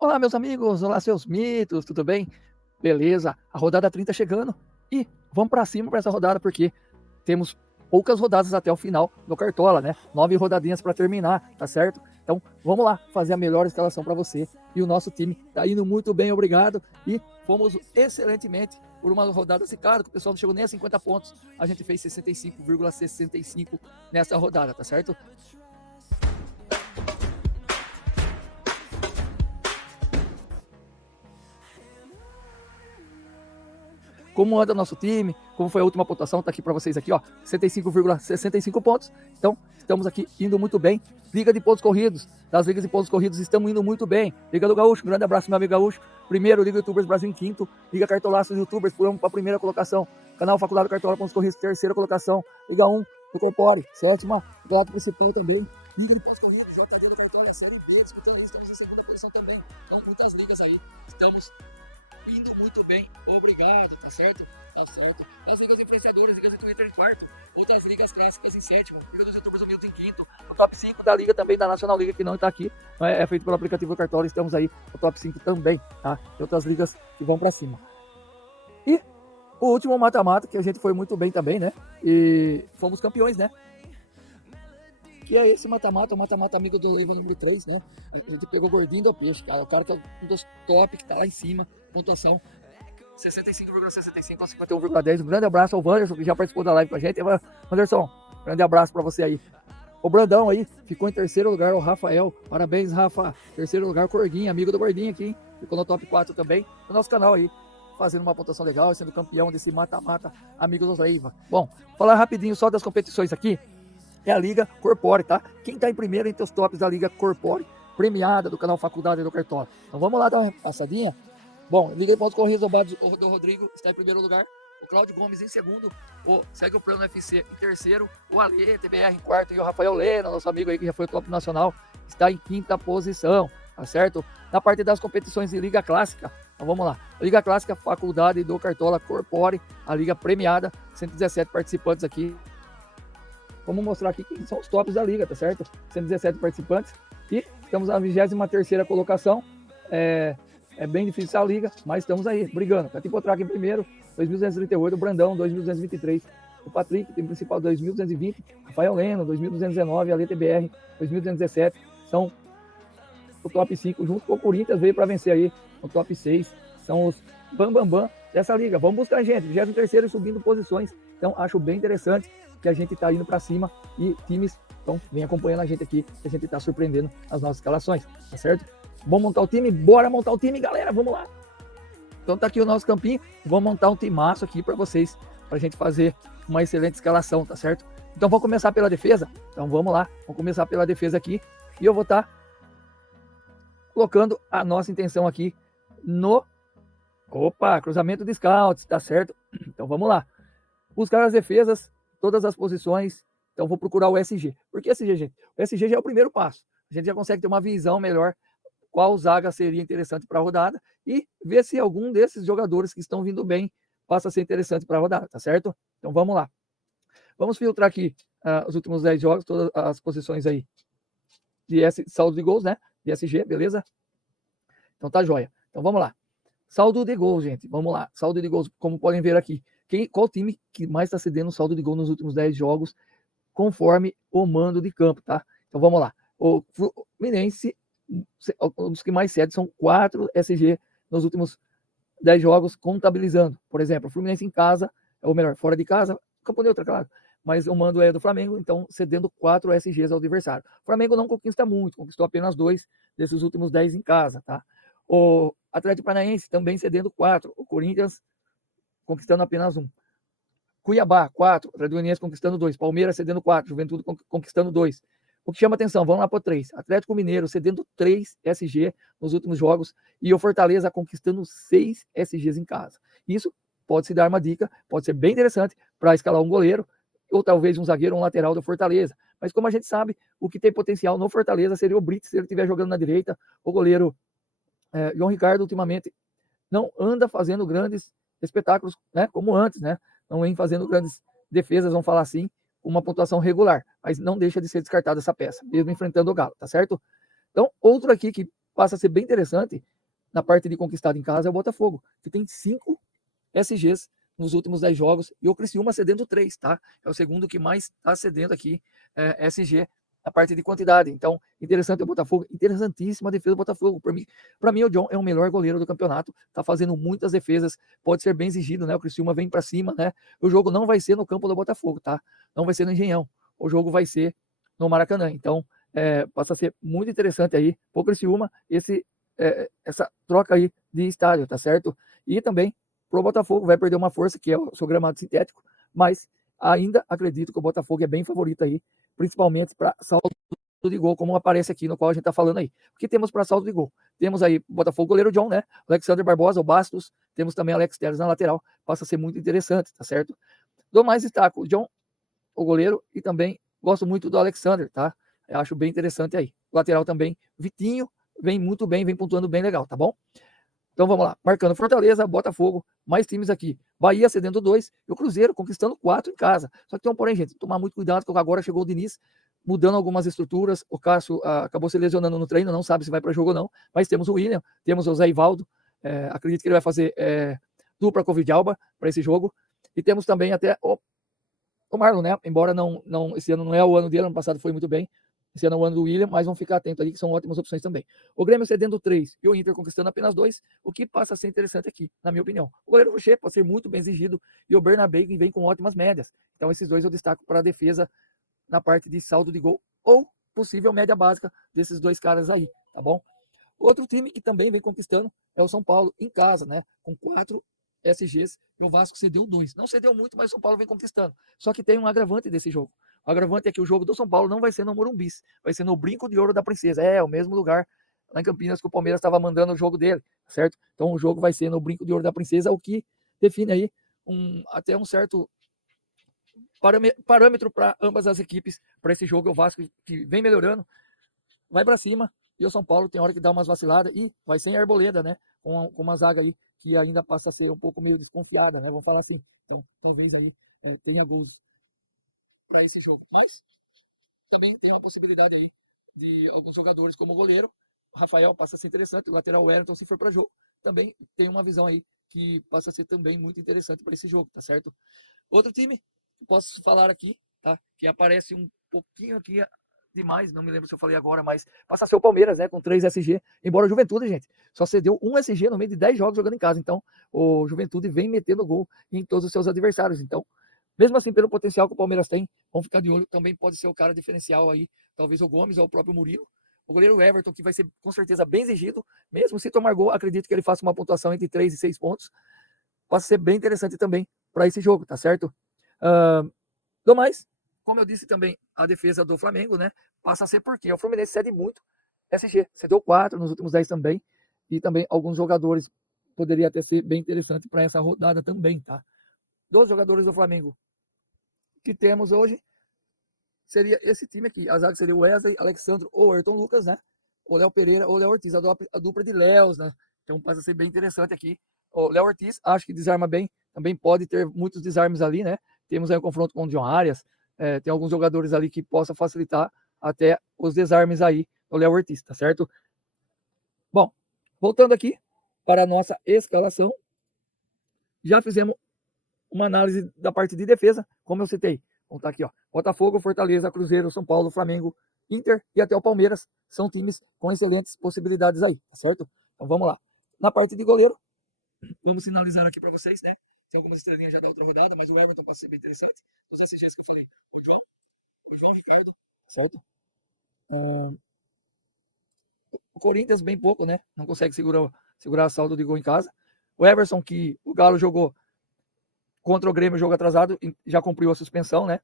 Olá, meus amigos, olá, seus mitos, tudo bem? Beleza, a rodada 30 chegando e vamos para cima para essa rodada porque temos poucas rodadas até o final do Cartola, né? 9 rodadinhas para terminar, tá certo? Então vamos lá fazer a melhor escalação para você. E o nosso time tá indo muito bem, obrigado. E fomos excelentemente por uma rodada zicada, que o pessoal não chegou nem a 50 pontos. A gente fez 65,65 nessa rodada, tá certo? Como anda nosso time, como foi a última pontuação, tá aqui para vocês aqui, ó, 65,65 pontos. Então, estamos aqui indo muito bem. Liga de pontos corridos, das ligas de pontos corridos estamos indo muito bem. Liga do Gaúcho, um grande abraço meu amigo Gaúcho. Primeiro, Liga Youtubers Brasil em quinto. Liga Cartolaços Youtubers, pulamos para a primeira colocação. Canal Faculdade Cartola Pontos Corridos, terceira colocação. Liga 1, do Corpore, sétima. Campeonato Principal também. Liga de pontos corridos, JD do Cartola, Série B, disputando isso, estamos em segunda posição também. Então, muitas ligas aí, estamos indo muito bem, obrigado, tá certo? Tá certo. As ligas influenciadoras, ligas de Twitter em quarto, outras ligas clássicas em sétimo, Liga dos Youtubers Humildes em quinto, o top 5 da liga também, da Nacional Liga, que não está aqui, é feito pelo aplicativo Cartola, estamos aí no top 5 também, tá? E outras ligas que vão para cima. E o último mata-mata, que a gente foi muito bem também, né? E fomos campeões, né? Que é esse mata-mata, o mata-mata amigo do Ivan número 3, né? A gente pegou o gordinho do peixe, cara. O cara que é um dos top, que tá lá em cima, pontuação 65,65 a 51,10. Um grande abraço ao Wanderson, que já participou da live com a gente. Wanderson, grande abraço pra você aí. O Brandão aí ficou em terceiro lugar, o Rafael. Parabéns, Rafa. Terceiro lugar, Corguinho, amigo do Gordinho aqui, hein? Ficou no top 4 também, no nosso canal aí, fazendo uma pontuação legal, sendo campeão desse mata-mata, amigo dos Leiva. Bom, falar rapidinho só das competições aqui. É a Liga Corpore, tá? Quem tá em primeiro entre os tops da Liga Corpore, premiada do canal Faculdade do Cartola. Então vamos lá dar uma passadinha. Bom, Liga de Pontos Corridos, o do Rodrigo está em primeiro lugar. O Cláudio Gomes em segundo. Segue o Plano FC em terceiro. O Ale, TBR em quarto. E o Rafael Lena, nosso amigo aí que já foi top nacional, está em quinta posição. Tá certo? Na parte das competições de Liga Clássica. Então vamos lá. Liga Clássica, Faculdade do Cartola Corpore. A Liga premiada. 117 participantes aqui. Vamos mostrar aqui quem são os tops da liga, tá certo? 117 participantes e estamos na 23ª colocação. É bem difícil a liga, mas estamos aí, brigando. Catipotraca em primeiro, 2.238, o Brandão, 2.223, o Patrick, tem principal 2.220, Rafael Leno, 2.219, a LTBR, 2.217, são o top 5, junto com o Corinthians, veio para vencer aí, o top 6, são os bambambam dessa liga. Vamos buscar, gente, 23º subindo posições, então acho bem interessante que a gente está indo para cima e times, então vem acompanhando a gente aqui, que a gente está surpreendendo as nossas escalações, tá certo? Vamos montar o time? Bora montar o time, galera, vamos lá! Então tá aqui o nosso campinho, vamos montar um timaço aqui para vocês, para a gente fazer uma excelente escalação, tá certo? Então vamos começar pela defesa? Então vamos lá, vamos começar pela defesa aqui, e eu vou estar colocando a nossa intenção aqui no... Opa, cruzamento de scouts, tá certo? Então vamos lá. Buscar as defesas, todas as posições. Então vou procurar o SG. Por que SG, gente? O SG já é o primeiro passo. A gente já consegue ter uma visão melhor qual zaga seria interessante para a rodada e ver se algum desses jogadores que estão vindo bem passa a ser interessante para a rodada, tá certo? Então vamos lá. Vamos filtrar aqui os últimos 10 jogos, todas as posições aí de saldo de gols, né? De SG, beleza? Então tá joia. Então vamos lá. Saldo de gols, gente. Vamos lá. Saldo de gols, como podem ver aqui. Qual time que mais está cedendo saldo de gol nos últimos 10 jogos, conforme o mando de campo, tá? Então vamos lá. O Fluminense, os que mais cedem são 4 SG nos últimos 10 jogos, contabilizando. Por exemplo, o Fluminense em casa, ou melhor, fora de casa, campo neutro, claro. Mas o mando é do Flamengo, então cedendo 4 SGs ao adversário. O Flamengo não conquista muito, conquistou apenas 2 desses últimos 10 em casa, tá? O Atlético Paranaense também cedendo 4. O Corinthians conquistando apenas 1. Cuiabá, 4. Atlético Goianiense conquistando 2. Palmeiras cedendo 4. Juventude conquistando 2. O que chama atenção, vamos lá para o 3. Atlético Mineiro cedendo 3 SG nos últimos jogos e o Fortaleza conquistando 6 SGs em casa. Isso pode se dar uma dica, pode ser bem interessante para escalar um goleiro ou talvez um zagueiro ou um lateral do Fortaleza. Mas como a gente sabe, o que tem potencial no Fortaleza seria o Brits, se ele estiver jogando na direita. O goleiro João Ricardo ultimamente não anda fazendo grandes espetáculos, né, como antes, né? Não vem fazendo grandes defesas, vamos falar assim, com uma pontuação regular, mas não deixa de ser descartada essa peça, mesmo enfrentando o Galo, tá certo? Então, outro aqui que passa a ser bem interessante na parte de conquistado em casa é o Botafogo, que tem 5 SGs nos últimos 10 jogos, e o Criciúma cedendo 3, tá? É o segundo que mais está cedendo aqui SG, a parte de quantidade. Então, interessante o Botafogo, interessantíssima a defesa do Botafogo. Para mim, o John é o melhor goleiro do campeonato, tá fazendo muitas defesas, pode ser bem exigido, né? O Criciúma vem para cima, né? O jogo não vai ser no campo do Botafogo, tá? Não vai ser no Engenhão. O jogo vai ser no Maracanã. Então, passa a ser muito interessante aí pro Criciúma essa troca aí de estádio, tá certo? E também pro Botafogo vai perder uma força, que é o seu gramado sintético, mas ainda acredito que o Botafogo é bem favorito aí, principalmente para saldo de gol, como aparece aqui no qual a gente está falando aí. O que temos para saldo de gol? Temos aí Botafogo, goleiro John, né? Alexander Barbosa, o Bastos, temos também Alex Telles na lateral, passa a ser muito interessante, tá certo? Dou mais destaque, o John, o goleiro, e também gosto muito do Alexander, tá? Eu acho bem interessante aí. Lateral também, Vitinho, vem muito bem, vem pontuando bem legal, tá bom? Então vamos lá, marcando Fortaleza, Botafogo, mais times aqui. Bahia cedendo 2 e o Cruzeiro conquistando 4 em casa. Só que tem um porém, gente, tomar muito cuidado, porque agora chegou o Diniz mudando algumas estruturas. O Cássio acabou se lesionando no treino, não sabe se vai para jogo ou não. Mas temos o William, temos o Zé Ivaldo. Acredito que ele vai fazer dupla com o Vidalba para esse jogo. E temos também até o Marlon, né? Embora esse ano não é o ano dele, ano passado foi muito bem. Esse ano é o ano do William, mas vamos ficar atento aí, que são ótimas opções também. O Grêmio cedendo 3 e o Inter conquistando apenas 2, o que passa a ser interessante aqui, na minha opinião. O goleiro Rocher pode ser muito bem exigido e o Bernabé vem com ótimas médias. Então esses dois eu destaco para a defesa na parte de saldo de gol ou possível média básica desses dois caras aí, tá bom? Outro time que também vem conquistando é o São Paulo em casa, né? Com 4 SGs e o Vasco cedeu 2. Não cedeu muito, mas o São Paulo vem conquistando. Só que tem um agravante desse jogo. O agravante é que o jogo do São Paulo não vai ser no Morumbi, vai ser no Brinco de Ouro da Princesa. É o mesmo lugar lá em Campinas que o Palmeiras estava mandando o jogo dele, certo? Então o jogo vai ser no Brinco de Ouro da Princesa, o que define aí até um certo parâmetro para ambas as equipes para esse jogo. O Vasco, que vem melhorando, vai para cima, e o São Paulo tem hora que dá umas vaciladas e vai sem Arboleda, né? Com uma zaga aí que ainda passa a ser um pouco meio desconfiada, né? Vamos falar assim. Então, talvez aí tenha gols para esse jogo. Mas também tem uma possibilidade aí de alguns jogadores como o goleiro. O Rafael passa a ser interessante, o lateral Wellington, se for para jogo, também tem uma visão aí que passa a ser também muito interessante para esse jogo, tá certo? Outro time que posso falar aqui, tá? Que aparece um pouquinho aqui demais, não me lembro se eu falei agora, mas passa a ser o Palmeiras, né? Com 3 SG, embora o Juventude, gente, só cedeu 1 SG no meio de 10 jogos jogando em casa. Então, o Juventude vem metendo gol em todos os seus adversários. Então, mesmo assim, pelo potencial que o Palmeiras tem, vamos ficar de olho. Também pode ser o cara diferencial aí, talvez o Gomes ou o próprio Murilo. O goleiro Everton, que vai ser com certeza bem exigido, mesmo se tomar gol, acredito que ele faça uma pontuação entre 3 e 6 pontos. Pode ser bem interessante também para esse jogo, tá certo? Do mais, como eu disse também, a defesa do Flamengo, né? Passa a ser porque o Fluminense cede muito. SG cedeu 4 nos últimos 10 também. E também alguns jogadores poderia até ser bem interessante para essa rodada também, tá? Dos jogadores do Flamengo que temos hoje, seria esse time aqui. A zaga seria o Wesley, Alexandre ou Ayrton Lucas, né? O Léo Pereira ou Léo Ortiz, a dupla de Léos, né? Então passa a ser bem interessante aqui. O Léo Ortiz, acho que desarma bem, também pode ter muitos desarmes ali, né? Temos aí um confronto com o John Arias, tem alguns jogadores ali que possam facilitar até os desarmes aí do Léo Ortiz, tá certo? Bom, voltando aqui para a nossa escalação, já fizemos uma análise da parte de defesa, como eu citei. Vamos estar aqui, ó. Botafogo, Fortaleza, Cruzeiro, São Paulo, Flamengo, Inter e até o Palmeiras são times com excelentes possibilidades aí, tá certo? Então vamos lá. Na parte de goleiro, vamos sinalizar aqui para vocês, né? Tem algumas estrelinhas já da outra rodada, mas o Everton pode ser bem interessante. Dos SGs que eu falei, o João Ricardo, certo? O Corinthians bem pouco, né? Não consegue segurar a saldo de gol em casa. O Everson, que o Galo jogou contra o Grêmio, jogo atrasado, já cumpriu a suspensão, né?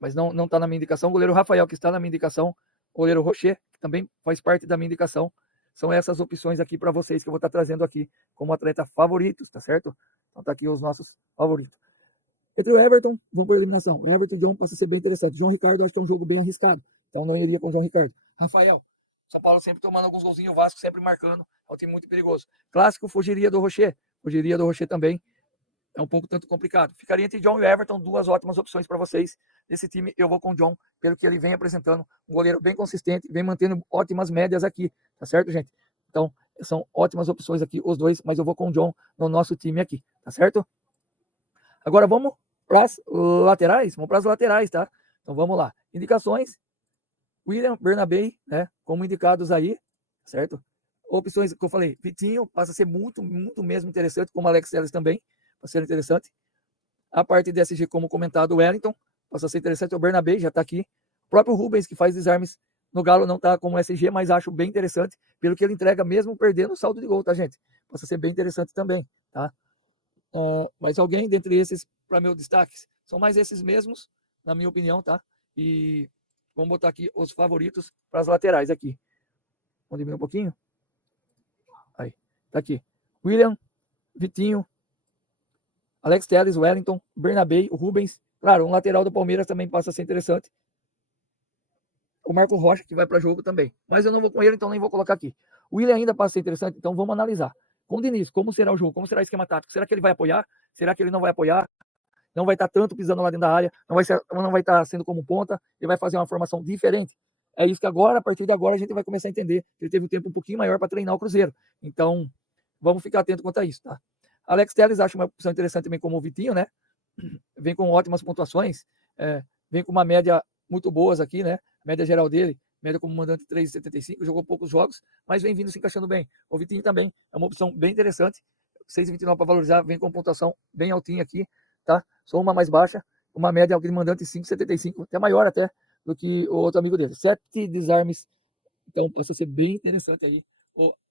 Mas não está na minha indicação. O goleiro Rafael, que está na minha indicação. O goleiro Rocher, que também faz parte da minha indicação. São essas opções aqui para vocês que eu vou estar trazendo aqui como atleta favoritos, tá certo? Então tá aqui os nossos favoritos. Entre o Everton, vamos por eliminação. O Everton e o John passa a ser bem interessante. João Ricardo, acho que é um jogo bem arriscado. Então não iria com o João Ricardo. Rafael, São Paulo sempre tomando alguns golzinhos, o Vasco sempre marcando. É um time muito perigoso. Clássico, fugiria do Rocher. Fugiria do Rocher também. É um pouco tanto complicado. Ficaria entre John e Everton, duas ótimas opções para vocês. Nesse time, eu vou com o John, pelo que ele vem apresentando. Um goleiro bem consistente, vem mantendo ótimas médias aqui, tá certo, gente? Então, são ótimas opções aqui, os dois, mas eu vou com o John no nosso time aqui, tá certo? Agora vamos para as laterais, tá? Então vamos lá. Indicações, William, Bernabé, né, como indicados aí, certo? Opções que eu falei, Vitinho passa a ser muito mesmo interessante, como Alex Telles também, passa a ser interessante. A parte de SG, como comentado, o Wellington, passa a ser interessante, o Bernabé já está aqui. O próprio Rubens, que faz desarmes no Galo, não está como SG, mas acho bem interessante, pelo que ele entrega, mesmo perdendo o saldo de gol, tá, gente? Passa a ser bem interessante também, tá? Mas alguém dentre esses, para meus destaques, são mais esses mesmos, na minha opinião, tá? E vamos botar aqui os favoritos para as laterais aqui. Vamos diminuir um pouquinho? Aí, tá aqui. William, Vitinho, Alex Telles, Wellington, Bernabé, o Rubens. Claro, um lateral do Palmeiras também passa a ser interessante. O Marco Rocha, que vai para jogo também. Mas eu não vou com ele, então nem vou colocar aqui. O William ainda passa a ser interessante, então vamos analisar. Com o Diniz, como será o jogo? Como será o esquema tático? Será que ele vai apoiar? Será que ele não vai apoiar? Não vai estar tanto pisando lá dentro da área, não vai estar sendo como ponta, ele vai fazer uma formação diferente. É isso que agora, a partir de agora, a gente vai começar a entender que ele teve um tempo um pouquinho maior para treinar o Cruzeiro. Então, vamos ficar atento quanto a isso, tá? Alex Telles acho uma opção interessante também como o Vitinho, né? Vem com ótimas pontuações, vem com uma média muito boas aqui, né? Média geral dele, média como mandante 3,75, jogou poucos jogos, mas vem vindo se encaixando bem. O Vitinho também é uma opção bem interessante, 6,29 para valorizar, vem com pontuação bem altinha aqui, tá? Só uma mais baixa, uma média de mandante 5,75, até maior até do que o outro amigo dele. 7 desarmes, então passa a ser bem interessante aí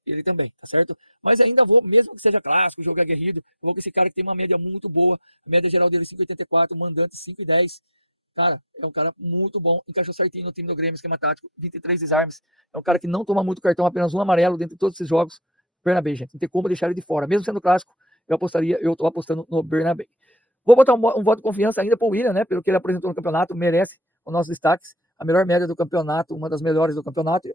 ele também, tá certo? Mas ainda vou, mesmo que seja clássico, o jogo é aguerrido, vou com esse cara que tem uma média muito boa, a média geral dele 5,84, mandante 5,10. Cara, é um cara muito bom, encaixou certinho no time do Grêmio, esquema tático, 23 desarmes. É um cara que não toma muito cartão, apenas um amarelo dentro de todos esses jogos. Bernabé, gente, não tem como deixar ele de fora. Mesmo sendo clássico, eu tô apostando no Bernabé. Vou botar um voto de confiança ainda para o William, né? Pelo que ele apresentou no campeonato, merece os nossos destaques. A melhor média do campeonato, uma das melhores do campeonato.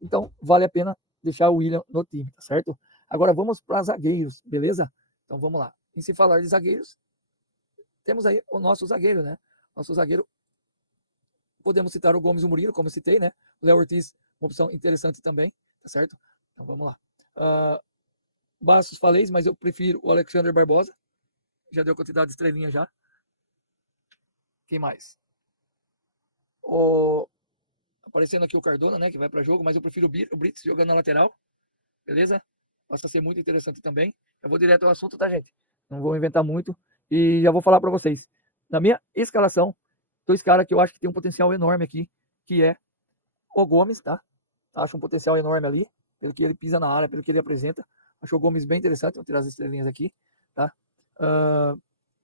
Então, vale a pena deixar o William no time, tá certo? Agora vamos para zagueiros, beleza? Então vamos lá. E se falar de zagueiros, temos aí o nosso zagueiro, né? Nosso zagueiro, podemos citar o Gomes e o Murilo, como citei, né? O Léo Ortiz, uma opção interessante também, tá certo? Então vamos lá. Bastos falei, mas eu prefiro o Alexander Barbosa. Já deu quantidade de estrelinha já. Quem mais? Aparecendo aqui o Cardona, né? Que vai para jogo, mas eu prefiro o Brits jogando na lateral. Beleza? Passa a ser muito interessante também. Eu vou direto ao assunto, tá, gente? Não vou inventar muito. E já vou falar para vocês. Na minha escalação, dois caras que eu acho que tem um potencial enorme aqui, que é o Gomes, tá? Acho um potencial enorme ali, pelo que ele pisa na área, pelo que ele apresenta. Acho o Gomes bem interessante, vou tirar as estrelinhas aqui, tá?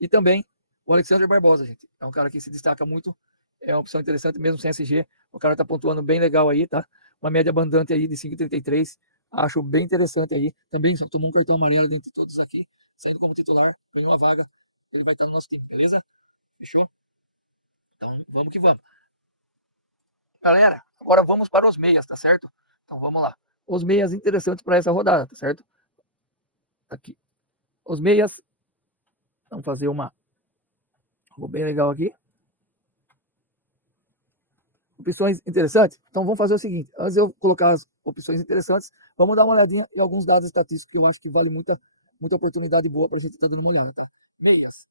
E também o Alexander Barbosa, gente. É um cara que se destaca muito, é uma opção interessante, mesmo sem SG. O cara tá pontuando bem legal aí, tá? Uma média abundante aí de 5,33. Acho bem interessante aí. Também só tomou um cartão amarelo dentro de todos aqui, saindo como titular, ganhou uma vaga. Ele vai estar no nosso time, beleza? Fechou? Então vamos que vamos. Galera, agora vamos para os meias, tá certo? Então vamos lá. Os meias interessantes para essa rodada, tá certo? Aqui. Os meias. Vamos fazer uma. Ficou bem legal aqui. Opções interessantes? Então vamos fazer o seguinte: antes de eu colocar as opções interessantes, vamos dar uma olhadinha em alguns dados estatísticos que eu acho que vale muita oportunidade boa para a gente estar dando uma olhada, tá? Meias.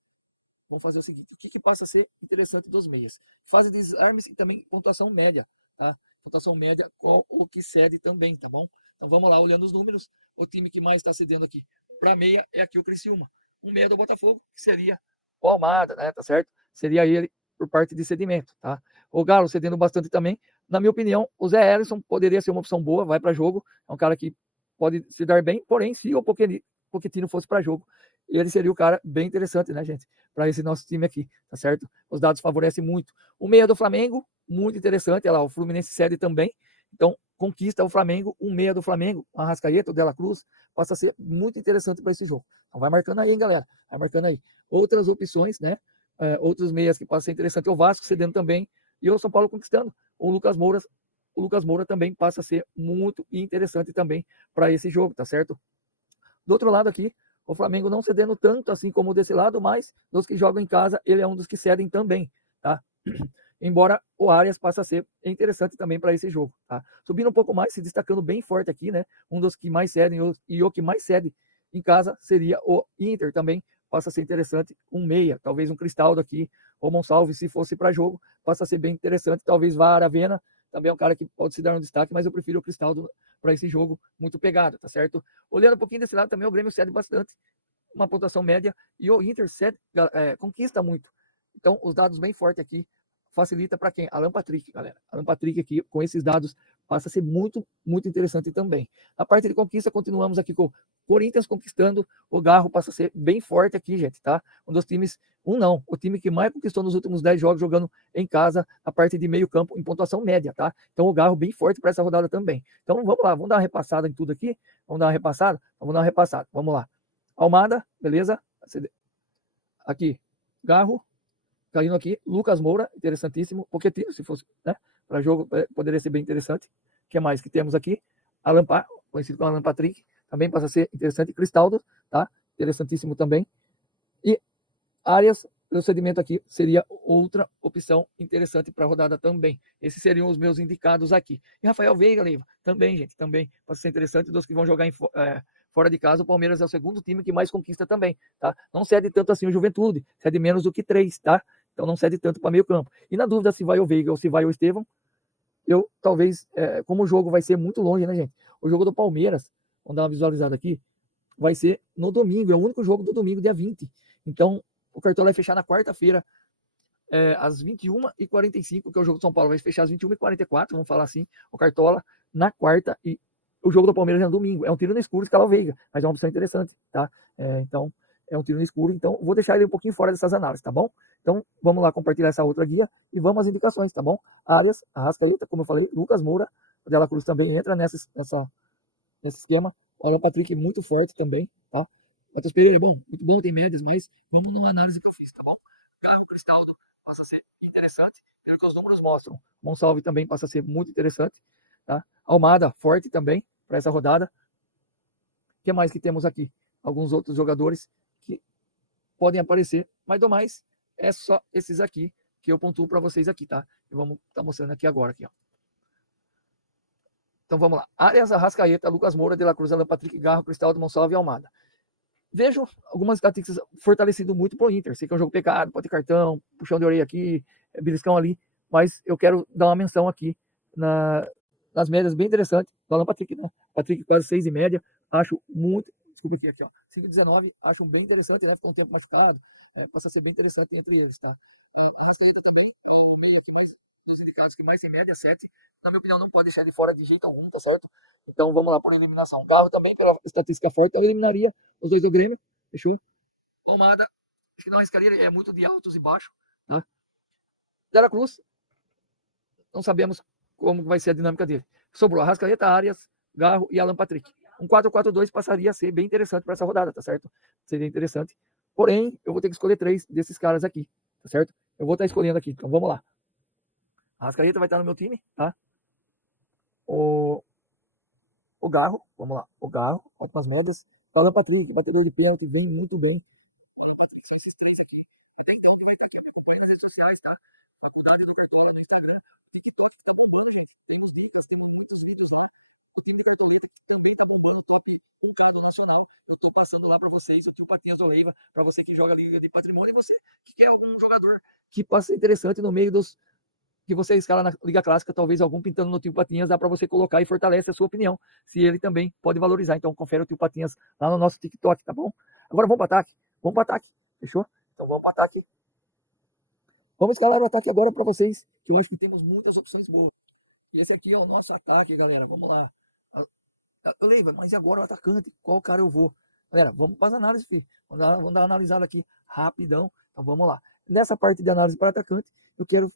Vamos fazer o seguinte: o que passa a ser interessante dos meias? Fase de desarmes e também pontuação média, tá? Pontuação média com o que cede também, tá bom? Então vamos lá, olhando os números, o time que mais está cedendo aqui para meia é aqui o Criciúma. Um meia do Botafogo, que seria o Almada, né? Tá certo? Seria ele por parte de cedimento, tá? O Galo cedendo bastante também. Na minha opinião, o Zé Ellison poderia ser uma opção boa, vai para jogo. É um cara que pode se dar bem, porém, se o Pochettino fosse para jogo, ele seria o cara bem interessante, né, gente? Para esse nosso time aqui, tá certo? Os dados favorecem muito. O meia do Flamengo, muito interessante. Olha lá, o Fluminense cede também. Então, conquista o Flamengo, um meia do Flamengo, o Arrascaeta, o Dela Cruz, passa a ser muito interessante para esse jogo. Então, vai marcando aí, hein, galera? Vai marcando aí. Outras opções, né? Outros meias que passam a ser interessante. O Vasco cedendo também. E o São Paulo conquistando. O Lucas Moura também passa a ser muito interessante também para esse jogo, tá certo? Do outro lado aqui, o Flamengo não cedendo tanto assim como desse lado, mas dos que jogam em casa, ele é um dos que cedem também, tá? embora o Arias passe a ser interessante também para esse jogo, tá? Subindo um pouco mais, se destacando bem forte aqui, né? Um dos que mais cedem e o que mais cede em casa seria o Inter também, passa a ser interessante, um meia, talvez um Cristaldo aqui, ou Monsalve, se fosse para jogo, passa a ser bem interessante, talvez vá a Aravena, também é um cara que pode se dar um destaque, mas eu prefiro o Cristaldo para esse jogo muito pegado, tá certo? Olhando um pouquinho desse lado também, o Grêmio cede bastante, uma pontuação média, e o Inter cede, conquista muito. Então, os dados bem fortes aqui, facilita para quem? Alan Patrick, galera. Alan Patrick aqui, com esses dados, passa a ser muito, muito interessante também. A parte de conquista, continuamos aqui com o Corinthians conquistando, o Garro passa a ser bem forte aqui, gente, tá? Um dos times, o time que mais conquistou nos últimos 10 jogos jogando em casa, a parte de meio campo, em pontuação média, tá? Então o Garro bem forte para essa rodada também. Então vamos lá, vamos dar uma repassada em tudo aqui? Vamos dar uma repassada? Vamos dar uma repassada, vamos lá. Almada, beleza? Aqui, Garro, caindo aqui, Lucas Moura, interessantíssimo, Pochettino, se fosse, né, para jogo, poderia ser bem interessante. O que mais que temos aqui? Conhecido como Alan Patrick, também passa a ser interessante. Cristaldo, tá? Interessantíssimo também. E Arias, procedimento aqui seria outra opção interessante para a rodada também. Esses seriam os meus indicados aqui. E Rafael Veiga, Leiva, também, gente, também pode ser interessante. Dos que vão jogar fora de casa, o Palmeiras é o segundo time que mais conquista também, tá? Não cede tanto assim o Juventude, cede menos do que 3, tá? Então não cede tanto para meio campo. E na dúvida se vai o Veiga ou se vai o Estevão, eu talvez, como o jogo vai ser muito longe, né, gente? O jogo do Palmeiras, vamos dar uma visualizada aqui, vai ser no domingo, é o único jogo do domingo, dia 20. Então, o Cartola vai fechar na quarta-feira, às 21h45, que é o jogo do São Paulo, vai fechar às 21h44, vamos falar assim, o Cartola na quarta, e o jogo do Palmeiras é no domingo. É um tiro no escuro, escalar o Veiga, mas é uma opção interessante, tá? Então, é um tiro no escuro, então vou deixar ele um pouquinho fora dessas análises, tá bom? Então, vamos lá compartilhar essa outra guia e vamos às indicações, tá bom? Arias, Arrascaeta, como eu falei, Lucas Moura, o Dela Cruz também entra nesse esquema. O Alan Patrick muito forte também, tá? Matheus Pereira, bom, muito bom, tem médias, mas vamos numa análise que eu fiz, tá bom? Caio Cristaldo passa a ser interessante, pelo que os números mostram. Monsalve também passa a ser muito interessante, tá? Almada, forte também para essa rodada. O que mais que temos aqui? Alguns outros jogadores que podem aparecer, mas do mais é só esses aqui que eu pontuo para vocês aqui, tá? E vamos estar mostrando aqui agora, aqui, ó. Então vamos lá. Arias, Arrascaeta, Lucas Moura, De La Cruz, Alan Patrick, Garro, Cristaldo, Monsalve e Almada. Vejo algumas estatísticas fortalecendo muito pro Inter. Sei que é um jogo pecado, pode ter cartão, puxão de orelha aqui, beliscão ali, mas eu quero dar uma menção aqui nas médias bem interessantes do Alan Patrick, né? Patrick quase 6 em média, acho muito. Desculpa aqui, ó. 5,19, acho bem interessante, né? Ficou um tempo machucado, passa a ser bem interessante entre eles, tá? A Rascaeta também é o meio que mais dos indicados que mais tem média, 7. Na minha opinião, não pode deixar de fora de jeito algum, tá certo? Então vamos lá por eliminação. Galo também, pela estatística forte, eu eliminaria os dois do Grêmio, fechou? Almada, acho que não arriscaria, é muito de altos e baixos, tá? Dela Cruz, não sabemos como vai ser a dinâmica dele. Sobrou Arrascaeta, Arias, Garro e Alan Patrick. Um 4-4-2 passaria a ser bem interessante para essa rodada, tá certo? Seria interessante. Porém, eu vou ter que escolher 3 desses caras aqui, tá certo? Eu vou estar escolhendo aqui, então vamos lá. Arrascaeta vai estar no meu time, tá? O Garro, vamos lá. O Garro, ótimas médias. O Alan Patrick, batedor de pênalti, vem muito bem. O Alan Patrick, esses 3 aqui. Até então, vai estar aqui acompanhando nas redes sociais, tá? Faculdade do Cartola no Instagram. O TikTok que tá bombando, gente. Temos dicas, temos muitos vídeos lá. O time do Cartoleta que também tá bombando, top 1K do Nacional. Eu tô passando lá para vocês, o tio Patias Oleiva, para você que joga Liga de Patrimônio e você que quer algum jogador que possa ser interessante no meio dos que você escala na Liga Clássica, talvez algum pintando no Tio Patinhas, dá para você colocar e fortalece a sua opinião, se ele também pode valorizar. Então confere o Tio Patinhas lá no nosso TikTok, tá bom? Agora vamos para ataque. Vamos para ataque. Fechou? Então vamos para ataque. Vamos escalar o ataque agora para vocês, que eu acho que temos muitas opções boas. E esse aqui é o nosso ataque, galera. Vamos lá. Leiva, mas e agora o atacante? Qual cara eu vou? Galera, vamos para as análises, filho. Vamos dar uma analisada aqui rapidão. Então vamos lá. Nessa parte de análise para atacante, eu quero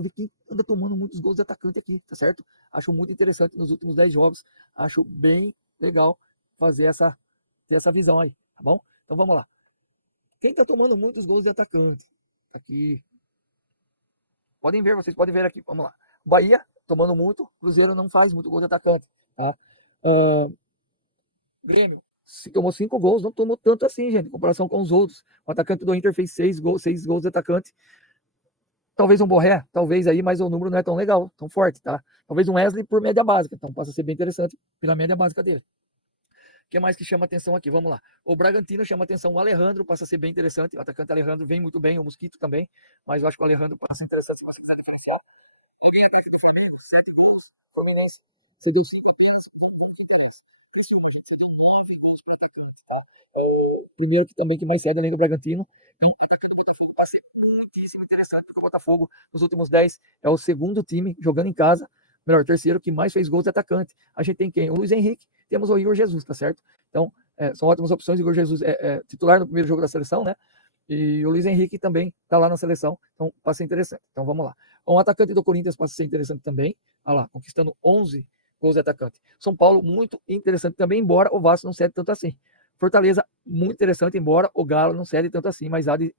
ver quem anda tomando muitos gols de atacante aqui, tá certo? Acho muito interessante nos últimos 10 jogos. Acho bem legal ter essa visão aí, tá bom? Então vamos lá. Quem tá tomando muitos gols de atacante? Aqui. Vocês podem ver aqui. Vamos lá. Bahia tomando muito, Cruzeiro não faz muito gol de atacante, tá? Grêmio, se tomou 5 gols, não tomou tanto assim, gente, em comparação com os outros. O atacante do Inter fez 6 gols de atacante. Talvez um Borré, talvez aí, mas o número não é tão legal, tão forte, tá? Talvez um Wesley por média básica, então passa a ser bem interessante pela média básica dele. O que mais que chama atenção aqui? Vamos lá. O Bragantino chama atenção, o Alejandro passa a ser bem interessante. O atacante Alejandro vem muito bem, o Mosquito também, mas eu acho que o Alejandro passa a ser interessante se você quiser diferenciar. Fluminense cedeu 5 apenas. O primeiro que também que mais cede além do Bragantino. Vai ser muitíssimo interessante, porque o Botafogo, nos últimos 10, é o segundo time jogando em casa, melhor, terceiro, que mais fez gols de atacante. A gente tem quem? O Luiz Henrique, temos o Igor Jesus, tá certo? Então, são ótimas opções. O Igor Jesus é titular no primeiro jogo da seleção, né? E o Luiz Henrique também está lá na seleção, então passa a ser interessante. Então vamos lá. Um atacante do Corinthians passa a ser interessante também. Olha lá, conquistando 11 gols de atacante. São Paulo, muito interessante também, embora o Vasco não cede tanto assim. Fortaleza, muito interessante, embora o Galo não cede tanto assim, mas há de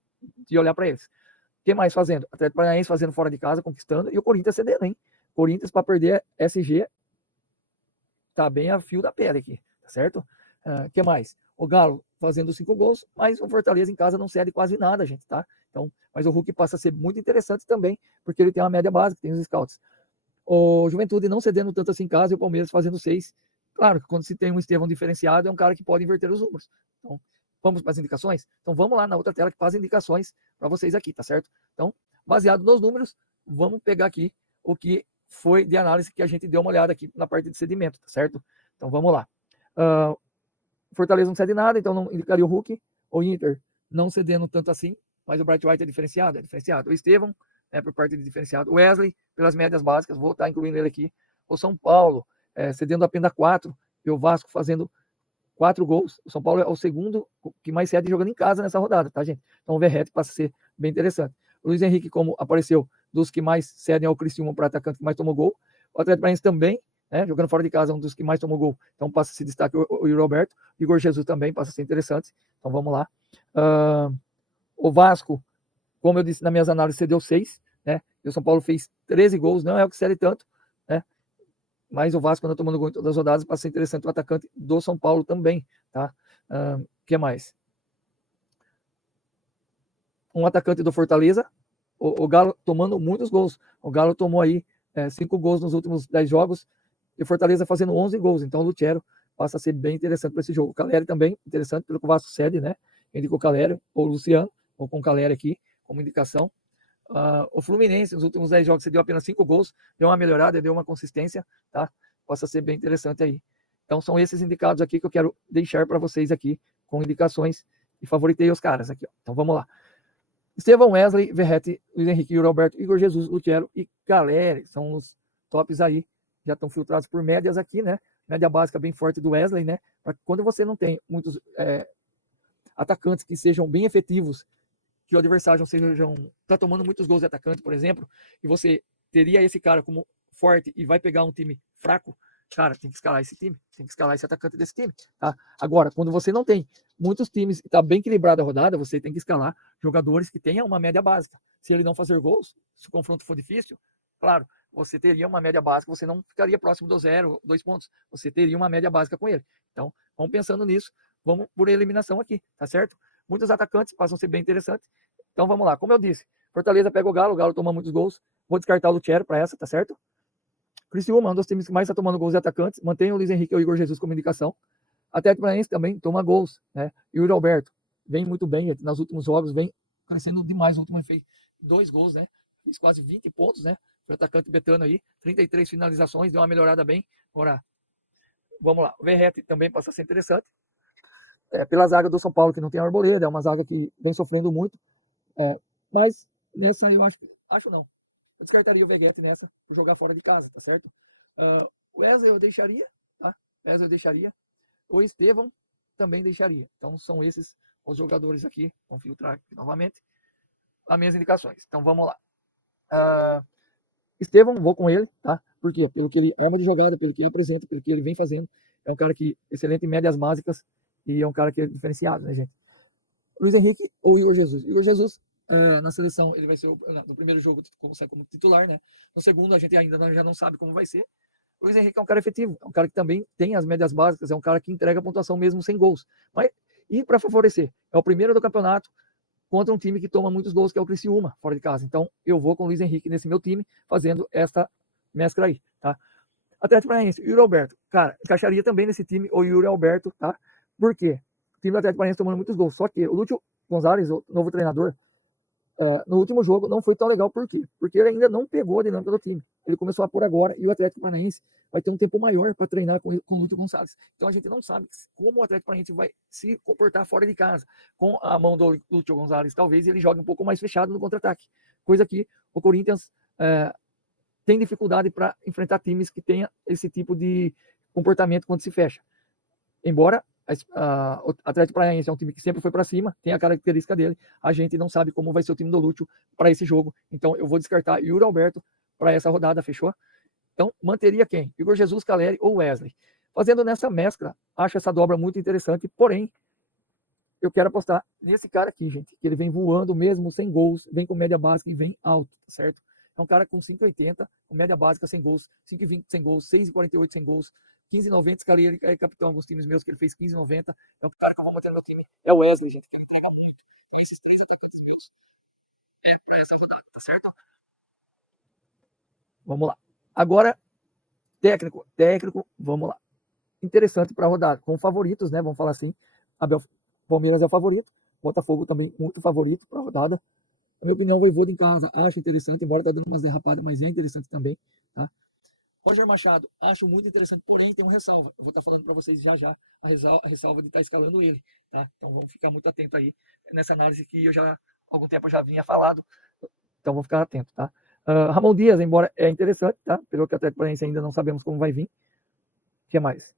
olhar para eles. O que mais fazendo? Atlético Paranaense fazendo fora de casa, conquistando, e o Corinthians cedendo, hein? Corinthians para perder SG tá bem a fio da pele aqui, tá certo? O que mais? O Galo fazendo 5 gols, mas o Fortaleza em casa não cede quase nada, gente, tá? Então, mas o Hulk passa a ser muito interessante também, porque ele tem uma média básica, tem os scouts. O Juventude não cedendo tanto assim em casa e o Palmeiras fazendo 6. Claro que quando se tem um Estevão diferenciado, é um cara que pode inverter os números. Então, vamos para as indicações? Então, vamos lá na outra tela que faz indicações para vocês aqui, tá certo? Então, baseado nos números, vamos pegar aqui o que foi de análise que a gente deu uma olhada aqui na parte de cedimento, tá certo? Então, vamos lá. Fortaleza não cede nada, então não indicaria o Hulk. O Inter não cedendo tanto assim, mas o Bright White é diferenciado, O Estevão, por parte de diferenciado. O Wesley, pelas médias básicas, vou estar incluindo ele aqui. O São Paulo, cedendo apenas 4, e o Vasco fazendo 4 gols. O São Paulo é o segundo que mais cede jogando em casa nessa rodada, tá, gente? Então o Verrete passa a ser bem interessante. O Luiz Henrique, como apareceu, dos que mais cedem ao Criciúma para atacante que mais tomou gol. O Atlético Paranaense também, jogando fora de casa, um dos que mais tomou gol. Então passa a se destaque o Roberto. O Igor Jesus também passa a ser interessante. Então vamos lá. O Vasco, como eu disse nas minhas análises, cedeu 6, né? E o São Paulo fez 13 gols, não é o que cede tanto, né? Mas o Vasco anda tomando gol em todas as rodadas, passa a ser interessante o atacante do São Paulo também, tá? Que mais? Um atacante do Fortaleza, o Galo tomando muitos gols. O Galo tomou aí 5 gols nos últimos 10 jogos, e o Fortaleza fazendo 11 gols. Então o Lutero passa a ser bem interessante para esse jogo. O Caleri também, interessante, pelo que o Vasco cede, né? Indicou o Caleri, ou o Luciano, ou com o Caleri aqui, como indicação. O Fluminense, nos últimos 10 jogos, cedeu apenas 5 gols, deu uma melhorada, deu uma consistência, tá? Possa ser bem interessante aí. Então, são esses indicados aqui que eu quero deixar para vocês aqui, com indicações, e favoritei os caras aqui, ó. Então, vamos lá. Estevão, Wesley, Verrete, Luiz Henrique, Roberto, Igor Jesus, Lutero e Caleri, são os tops aí, já estão filtrados por médias aqui, né? Média básica bem forte do Wesley, né? Para quando você não tem muitos atacantes que sejam bem efetivos, que o adversário está tomando muitos gols de atacante, por exemplo, e você teria esse cara como forte e vai pegar um time fraco, cara, tem que escalar esse time, tem que escalar esse atacante desse time, tá? Agora, quando você não tem muitos times e está bem equilibrada a rodada, você tem que escalar jogadores que tenham uma média básica. Se ele não fazer gols, se o confronto for difícil, claro, você teria uma média básica, você não ficaria próximo do 0, 2 pontos, você teria uma média básica com ele. Então, vamos pensando nisso, vamos por eliminação aqui, tá certo? Muitos atacantes passam a ser bem interessantes. Então vamos lá, como eu disse, Fortaleza pega o Galo toma muitos gols, vou descartar o Lutero para essa, tá certo? Criciúma, um dos times que mais está tomando gols de atacantes, mantém o Luiz Henrique e o Igor Jesus como indicação. Atlético Paranaense também toma gols, né? E o Roberto vem muito bem, nos últimos jogos vem crescendo demais, o último fez 2 gols, né? Fez quase 20 pontos, né? O atacante betano aí, 33 finalizações, deu uma melhorada bem. Agora, vamos lá, o Verrete também passa a ser interessante. Pela zaga do São Paulo, que não tem Arboleda, é uma zaga que vem sofrendo muito. Mas nessa eu acho não. Eu descartaria o Veguete nessa, por jogar fora de casa, tá certo? O Wesley eu deixaria, tá? Wesley eu deixaria. O Estevão também deixaria. Então são esses os jogadores aqui. Vamos filtrar aqui novamente as minhas indicações. Então vamos lá. Estevão, vou com ele, tá? Por quê? Pelo que ele ama de jogada, pelo que ele apresenta, pelo que ele vem fazendo. É um cara que excelente em médias básicas e é um cara que é diferenciado, né, gente? Luiz Henrique ou Igor Jesus? Igor Jesus, na seleção, ele vai ser no primeiro jogo como titular, né? No segundo, a gente ainda já não sabe como vai ser. O Luiz Henrique é um cara efetivo, é um cara que também tem as médias básicas, é um cara que entrega a pontuação mesmo sem gols. Mas, e para favorecer, é o primeiro do campeonato, contra um time que toma muitos gols, que é o Criciúma, fora de casa. Então, eu vou com o Luiz Henrique nesse meu time, fazendo essa mescla aí, tá? Atlético Paranaense, Yuri Alberto. Cara, encaixaria também nesse time o Yuri Alberto, tá? Por quê? O time do Atlético Paranaense tomando muitos gols. Só que o Lúcio Gonzalez, o novo treinador, no último jogo não foi tão legal. Por quê? Porque ele ainda não pegou a dinâmica do time. Ele começou a pôr agora e o Atlético Paranaense vai ter um tempo maior para treinar com o Lúcio Gonçalves. Então a gente não sabe como o Atlético Paranaense vai se comportar fora de casa. Com a mão do Lúcio Gonçalves, talvez ele jogue um pouco mais fechado no contra-ataque. Coisa que o Corinthians tem dificuldade para enfrentar times que tenham esse tipo de comportamento quando se fecha. Embora o Atlético Paranaense é um time que sempre foi para cima, tem a característica dele, a gente não sabe como vai ser o time do Lúcio para esse jogo. Então eu vou descartar Yuri Alberto para essa rodada, fechou? Então manteria quem? Igor Jesus, Caleri ou Wesley. Fazendo nessa mescla, acho essa dobra muito interessante, porém eu quero apostar nesse cara aqui, gente, que ele vem voando mesmo sem gols, vem com média básica e vem alto, certo? É um cara com 5,80, com média básica sem gols, 5,20 sem gols, 6,48 sem gols, 15,90. Esse cara ele é capitão em alguns times meus que ele fez 15,90. É um cara que eu vou manter no meu time. É o Wesley, gente, que ele entrega muito. Então esses três atacantes meus para essa rodada, tá certo? Vamos lá. Agora, técnico, vamos lá. Interessante para rodar, com favoritos, né? Vamos falar assim. Abel Palmeiras é o favorito, Botafogo também muito favorito para a rodada. Na minha opinião, o Vojvoda em casa acho interessante, embora tá dando umas derrapadas, mas é interessante também, tá? Roger Machado, acho muito interessante, porém tem uma ressalva. Eu vou estar falando para vocês já a ressalva de estar escalando ele, tá? Então vamos ficar muito atento aí nessa análise que eu já há algum tempo eu já vinha falado. Então vamos ficar atento, tá? Ramon Dias, embora é interessante, tá? Pelo que até Paranaense ainda não sabemos como vai vir. O que mais?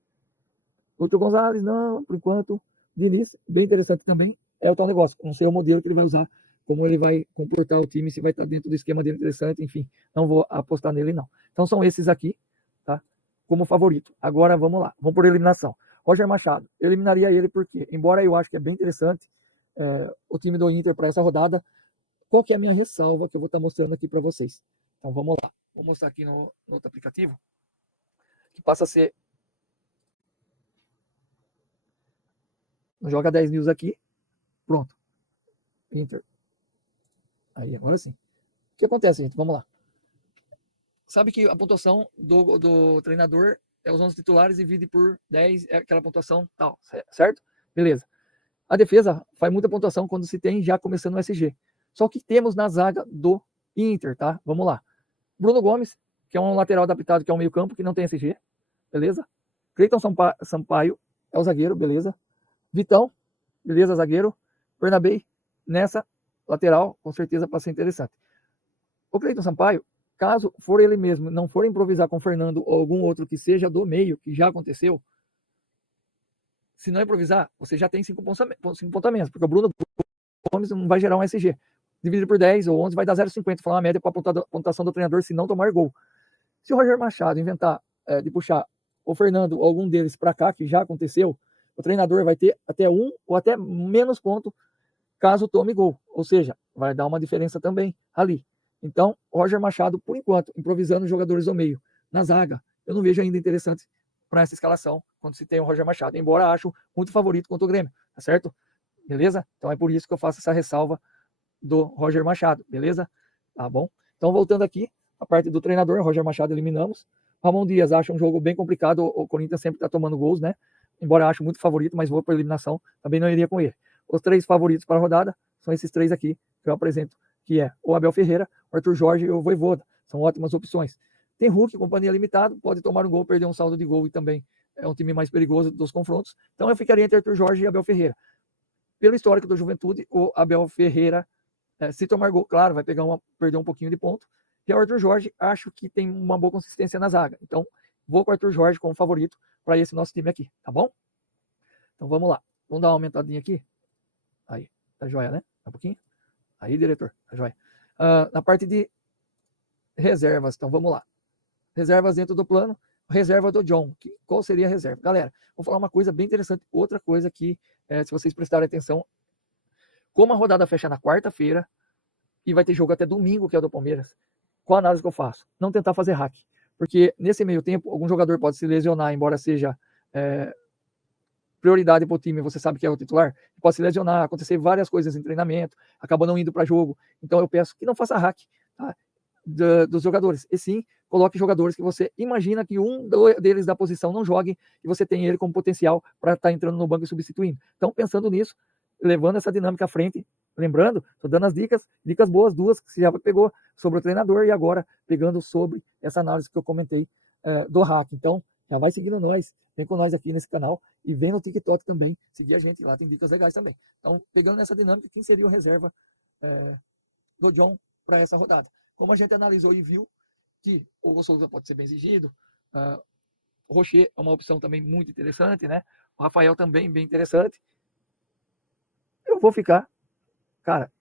Lúcio Gonzalez, não, por enquanto. Diniz, bem interessante também. É o tal negócio, não sei o modelo que ele vai usar, como ele vai comportar o time, se vai estar dentro do esquema dele interessante, enfim. Não vou apostar nele, não. Então são esses aqui, tá? Como favorito. Agora vamos lá, vamos por eliminação. Roger Machado, eu eliminaria ele porque, embora eu acho que é bem interessante o time do Inter para essa rodada, qual que é a minha ressalva que eu vou estar mostrando aqui para vocês? Então vamos lá. Vou mostrar aqui no outro aplicativo, que passa a ser Joga 10 News aqui. Pronto. Inter. Aí, agora sim. O que acontece, gente? Vamos lá. Sabe que a pontuação do treinador é os 11 titulares divide por 10, é aquela pontuação tal, certo? Beleza. A defesa faz muita pontuação quando se tem já começando o SG. Só que temos na zaga do Inter, tá? Vamos lá. Bruno Gomes, que é um lateral adaptado, que é um meio campo, que não tem SG. Beleza? Cleiton Sampaio é o zagueiro, beleza? Vitão, beleza, zagueiro. Bernabei, nessa lateral, com certeza para ser interessante. O Cleiton Sampaio, caso for ele mesmo, não for improvisar com o Fernando ou algum outro que seja do meio, que já aconteceu, se não improvisar, você já tem 5 pontamentos, porque o Bruno Gomes não vai gerar um SG. Dividido por 10 ou 11 vai dar 0,50, falar uma média para a pontuação do treinador se não tomar gol. Se o Roger Machado inventar de puxar o Fernando ou algum deles para cá, que já aconteceu, o treinador vai ter até 1 ou até menos ponto caso tome gol. Ou seja, vai dar uma diferença também ali. Então, Roger Machado, por enquanto, improvisando os jogadores do meio. Na zaga, eu não vejo ainda interessante para essa escalação, quando se tem o Roger Machado, embora acho muito favorito contra o Grêmio, tá certo? Beleza? Então é por isso que eu faço essa ressalva do Roger Machado, beleza? Tá bom? Então, voltando aqui, a parte do treinador, Roger Machado eliminamos. Ramon Dias acha um jogo bem complicado, o Corinthians sempre está tomando gols, né? Embora acho muito favorito, mas vou para eliminação, também não iria com ele. Os 3 favoritos para a rodada são esses 3 aqui que eu apresento, que é o Abel Ferreira, o Arthur Jorge e o Vojvoda. São ótimas opções. Tem Hulk, companhia limitada, pode tomar um gol, perder um saldo de gol e também é um time mais perigoso dos confrontos. Então eu ficaria entre Arthur Jorge e Abel Ferreira. Pelo histórico do Juventude, o Abel Ferreira, se tomar gol, claro, vai perder um pouquinho de ponto. E o Arthur Jorge, acho que tem uma boa consistência na zaga. Então, vou com o Arthur Jorge como favorito para esse nosso time aqui, tá bom? Então vamos lá. Vamos dar uma aumentadinha aqui. Aí, tá joia, né? Um pouquinho. Aí, diretor, tá joia. Na parte de reservas, então vamos lá. Reservas dentro do plano. Reserva do John. Qual seria a reserva? Galera, vou falar uma coisa bem interessante. Outra coisa que, se vocês prestarem atenção, como a rodada fecha na quarta-feira e vai ter jogo até domingo, que é o do Palmeiras, qual a análise que eu faço? Não tentar fazer hack. Porque nesse meio tempo, algum jogador pode se lesionar, embora seja prioridade para o time, você sabe que é o titular, pode se lesionar, acontecer várias coisas em treinamento, acaba não indo para jogo. Então eu peço que não faça hack, tá? Dos jogadores, e sim coloque jogadores que você imagina que um deles da posição não jogue e você tem ele como potencial para estar entrando no banco e substituindo. Então, pensando nisso, levando essa dinâmica à frente, lembrando, estou dando as dicas boas, duas que você já pegou sobre o treinador e agora pegando sobre essa análise que eu comentei do hack. Então, já vai seguindo nós, vem com nós aqui nesse canal e vem no TikTok também, seguir a gente lá, tem dicas legais também. Então, pegando essa dinâmica, quem seria o reserva do John para essa rodada? Como a gente analisou e viu que o Hugo Souza pode ser bem exigido, o Rocher é uma opção também muito interessante, né? O Rafael também bem interessante. Eu vou ficar, cara,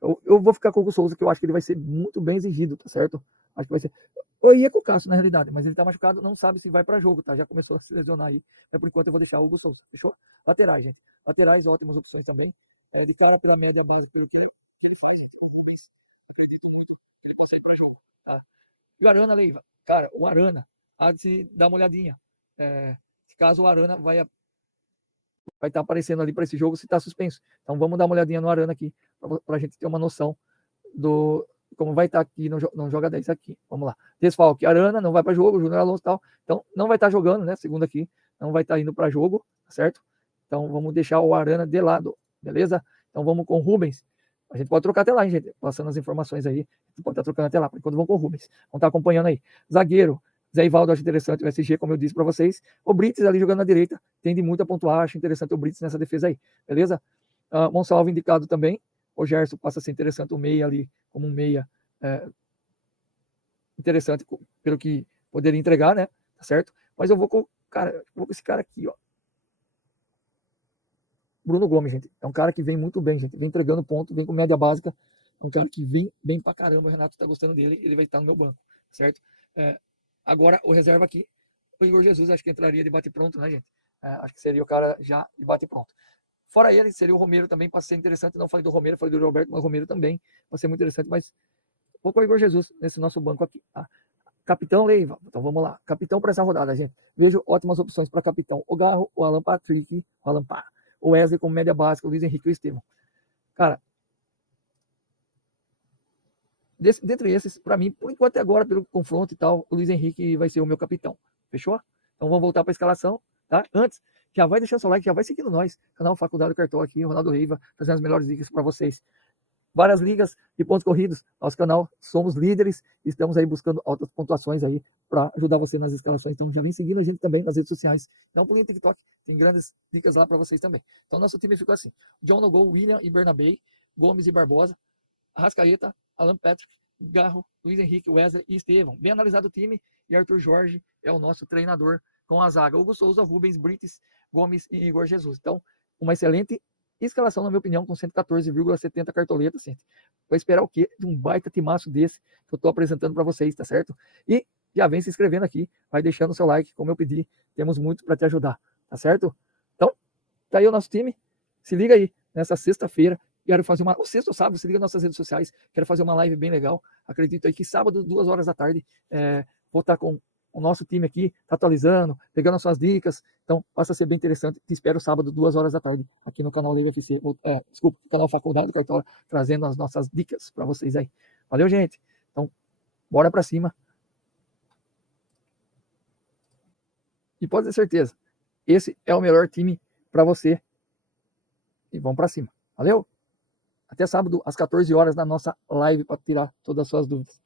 eu vou ficar com o Hugo Souza, que eu acho que ele vai ser muito bem exigido, tá certo? Acho que vai ser. Eu ia com o Cássio, na realidade, mas ele tá machucado, não sabe se vai para jogo, tá? Já começou a se lesionar aí. Mas por enquanto eu vou deixar o Hugo Souza, fechou? Laterais, gente. Laterais, ótimas opções também. De cara pela média base pelo time. Tá? E o Arana, Leiva, cara, o Arana, há de se dar uma olhadinha. Caso o Arana vai estar aparecendo ali para esse jogo se está suspenso. Então vamos dar uma olhadinha no Arana aqui, para a gente ter uma noção do como vai estar aqui no Joga 10 aqui. Vamos lá. Desfalque, Arana não vai para jogo, Júnior Alonso e tal. Então não vai estar jogando, né? Segundo aqui, não vai estar indo para jogo, certo? Então vamos deixar o Arana de lado, beleza? Então vamos com o Rubens. A gente pode trocar até lá, hein, gente? Passando as informações aí. A gente pode estar trocando até lá, por enquanto vamos com o Rubens. Vamos estar acompanhando aí. Zagueiro, Zé Ivaldo, acho interessante o SG, como eu disse para vocês. O Brits ali jogando na direita, tende muito a pontuar, acho interessante o Brits nessa defesa aí, beleza? Monsalvo indicado também. O Gerson passa a ser interessante o meia ali, como um meia interessante, pelo que poderia entregar, né? Tá certo? Mas eu vou com esse cara aqui, ó. Bruno Gomes, gente. É um cara que vem muito bem, gente. Vem entregando ponto, vem com média básica. É um cara que vem bem pra caramba. O Renato tá gostando dele, ele vai estar no meu banco, certo? Agora, o reserva aqui, o Igor Jesus, acho que entraria de bate-pronto, né, gente? Acho que seria o cara já de bate-pronto. Fora ele, seria o Romero também, para ser interessante. Não falei do Romero, falei do Roberto, mas o Romero também para ser muito interessante. Mas vou com o Igor Jesus nesse nosso banco aqui. Tá? Capitão Leiva, então vamos lá. Capitão para essa rodada, gente. Vejo ótimas opções para capitão. O Garro, o Alan Patrick, o Wesley como média básica, o Luiz Henrique e o Estevão. Cara, dentre esses, para mim, por enquanto agora, pelo confronto e tal, o Luiz Henrique vai ser o meu capitão. Fechou? Então vamos voltar para a escalação, tá? Antes, já vai deixando seu like, já vai seguindo nós. Canal Faculdade do Cartola aqui, Ronaldo Reiva, fazendo as melhores dicas para vocês. Várias ligas de pontos corridos. Nosso canal, somos líderes, estamos aí buscando altas pontuações aí para ajudar você nas escalações. Então já vem seguindo a gente também nas redes sociais. Dá um pulinho no TikTok, tem grandes dicas lá para vocês também. Então nosso time ficou assim: John no gol, William e Bernabé, Gomes e Barbosa, Arrascaeta, Alan Patrick, Garro, Luiz Henrique, Wesley e Estevão. Bem analisado o time, e Arthur Jorge é o nosso treinador com a zaga. Hugo Souza, Rubens, Brites, Gomes e Igor Jesus. Então, uma excelente escalação, na minha opinião, com 114,70 cartoletas, gente. Vai esperar o quê? De um baita timaço desse que eu estou apresentando para vocês, tá certo? E já vem se inscrevendo aqui, vai deixando o seu like, como eu pedi. Temos muito para te ajudar, tá certo? Então, tá aí o nosso time. Se liga aí, nessa sexta-feira, quero fazer uma. Ou sexta ou sábado, se liga nas nossas redes sociais. Quero fazer uma live bem legal. Acredito aí que sábado, 2 horas da tarde, vou estar com o nosso time aqui, tá atualizando, pegando as suas dicas. Então, passa a ser bem interessante. Te espero sábado, 2 horas da tarde, aqui no canal Leiva FC. Desculpa, canal Faculdade do Cartola, trazendo as nossas dicas para vocês aí. Valeu, gente. Então, bora para cima. E pode ter certeza, esse é o melhor time para você. E vamos para cima. Valeu? Até sábado, às 14 horas, na nossa live, para tirar todas as suas dúvidas.